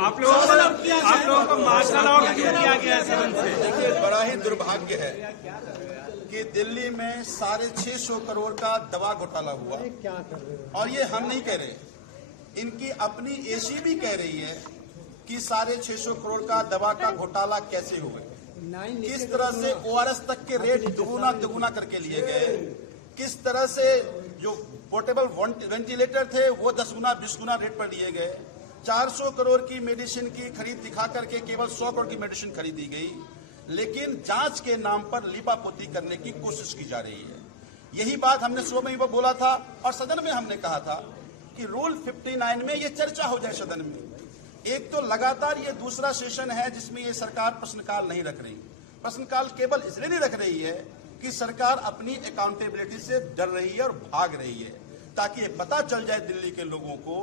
आप लोगों को मार्शल आउट क्यों किया गया है सदन से? देखिए, बड़ा ही दुर्भाग्य है कि दिल्ली में 650 करोड़ का दवा घोटाला हुआ और ये हम नहीं कह रहे, इनकी अपनी एसी भी कह रही है कि 650 करोड़ का दवा का घोटाला कैसे हुए, किस तरह से ओआरएस तक के रेट दुगुना करके लिए गए, किस तरह से जो पोर्टेबल वेंटिलेटर थे वो 10 गुना 20 गुना रेट पर लिए गए, 400 करोड़ की मेडिसिन की खरीद दिखा करके केवल 100 करोड़ की मेडिसिन खरीदी गई, लेकिन जांच के नाम पर लीपापोती करने की कोशिश की जा रही है। यही बात हमने सुबह में बोला था और सदन में हमने कहा था कि रूल 59 में ये चर्चा हो जाए सदन में। एक तो लगातार ये दूसरा सेशन है जिसमें ये सरकार प्रश्नकाल नहीं रख रही। प्रश्नकाल केवल इसलिए नहीं रख रही है कि सरकार अपनी अकाउंटेबिलिटी से डर रही है और भाग रही है, ताकि ये पता चल जाए दिल्ली के लोगों को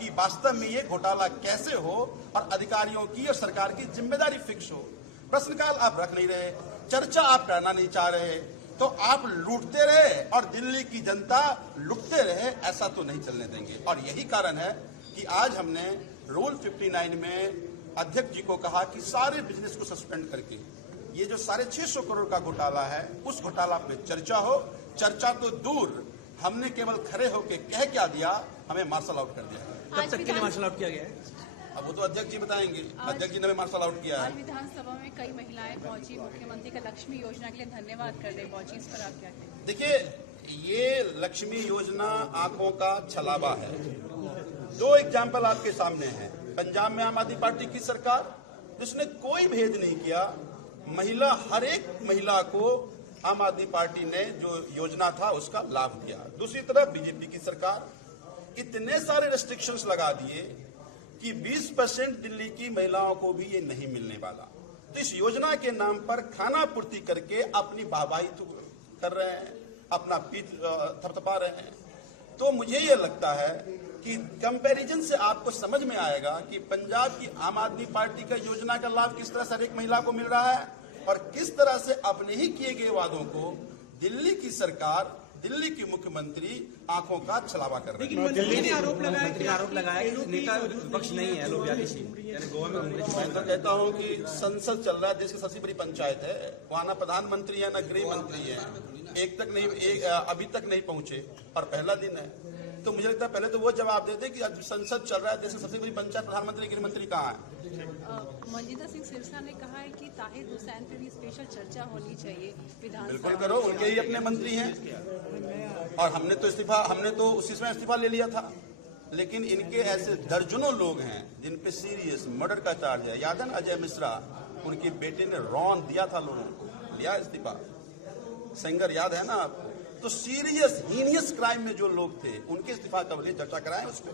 कि वास्तव में ये घोटाला कैसे हो और अधिकारियों की और सरकार की जिम्मेदारी फिक्स हो। प्रश्नकाल आप रख नहीं रहे, चर्चा आप करना नहीं चाह रहे, तो आप लूटते रहे और दिल्ली की जनता लुटते रहे, ऐसा तो नहीं चलने देंगे। और यही कारण है कि आज हमने रूल 59 में अध्यक्ष जी को कहा कि सारे बिजनेस को सस्पेंड करके ये जो 650 करोड़ का घोटाला है उस घोटाला पे चर्चा हो। चर्चा तो दूर, हमने केवल खड़े होकर कह क्या दिया, हमें मार्शल आउट कर दिया। कब तक के लिए मार्शल आउट किया गया है? अब वो तो अध्यक्ष जी बताएंगे। अध्यक्ष जी ने मार्शल आउट किया है। विधानसभा में कई महिलाएं पहुंची, मुख्यमंत्री का लक्ष्मी योजना के लिए धन्यवाद कर रहे पहुंची, इस पर आप क्या कहेंगे? देखिए, ये लक्ष्मी योजना आंखों का छलावा है। 2 एग्जाम्पल आपके सामने हैं। पंजाब में आम आदमी पार्टी की सरकार जिसने कोई भेद नहीं किया, महिला हर एक महिला को आम आदमी पार्टी ने जो योजना था उसका लाभ दिया। दूसरी तरफ बीजेपी की सरकार इतने सारे रेस्ट्रिक्शंस लगा दिए कि 20% दिल्ली की महिलाओं को भी ये नहीं मिलने वाला। तो इस योजना के नाम पर खाना पूर्ति करके अपनी वाहवाही कर रहे हैं, अपना पीठ थपथपा रहे हैं। तो मुझे ये लगता है कि कंपैरिजन से आपको समझ में आएगा कि पंजाब की आम आदमी पार्टी का योजना का लाभ किस तरह से हर एक महिला को मिल रहा है और किस तरह से अपने ही किए गए वादों को दिल्ली की सरकार, दिल्ली की मुख्यमंत्री आंखों का छलावा कर रहे हैं। दिल्ली ने आरोप लगाया कि नेता विपक्ष नहीं है, लोग गोवा में। मैं तो कहता हूं कि संसद चल रहा है, देश की सबसे बड़ी पंचायत है, वहां ना प्रधानमंत्री है ना गृह मंत्री है, अभी तक नहीं पहुंचे और पहला दिन है। तो मुझे लगता है पहले तो वो जवाब देते कि संसद चल रहा है, देश की सबसे बड़ी पंचायत, प्रधानमंत्री गृह मंत्री कहाँ है? मंजीदा सिंह सिरसा ने कहा है कि ताहिर हुसैन पर भी स्पेशल चर्चा होनी चाहिए विधानसभा। बिल्कुल करो, उनके ही अपने मंत्री हैं और हमने तो उसी समय इस्तीफा ले लिया था। लेकिन इनके ऐसे दर्जनों लोग हैं जिन पे सीरियस मर्डर का चार्ज है। याद है ना अजय मिश्रा, उनकी बेटे ने रौन दिया था लोगों को, लिया इस्तीफा। सेंगर याद है ना आपको? तो सीरियस हीनियस क्राइम में जो लोग थे उनके इस्तीफा का चर्चा कराएं उस पर।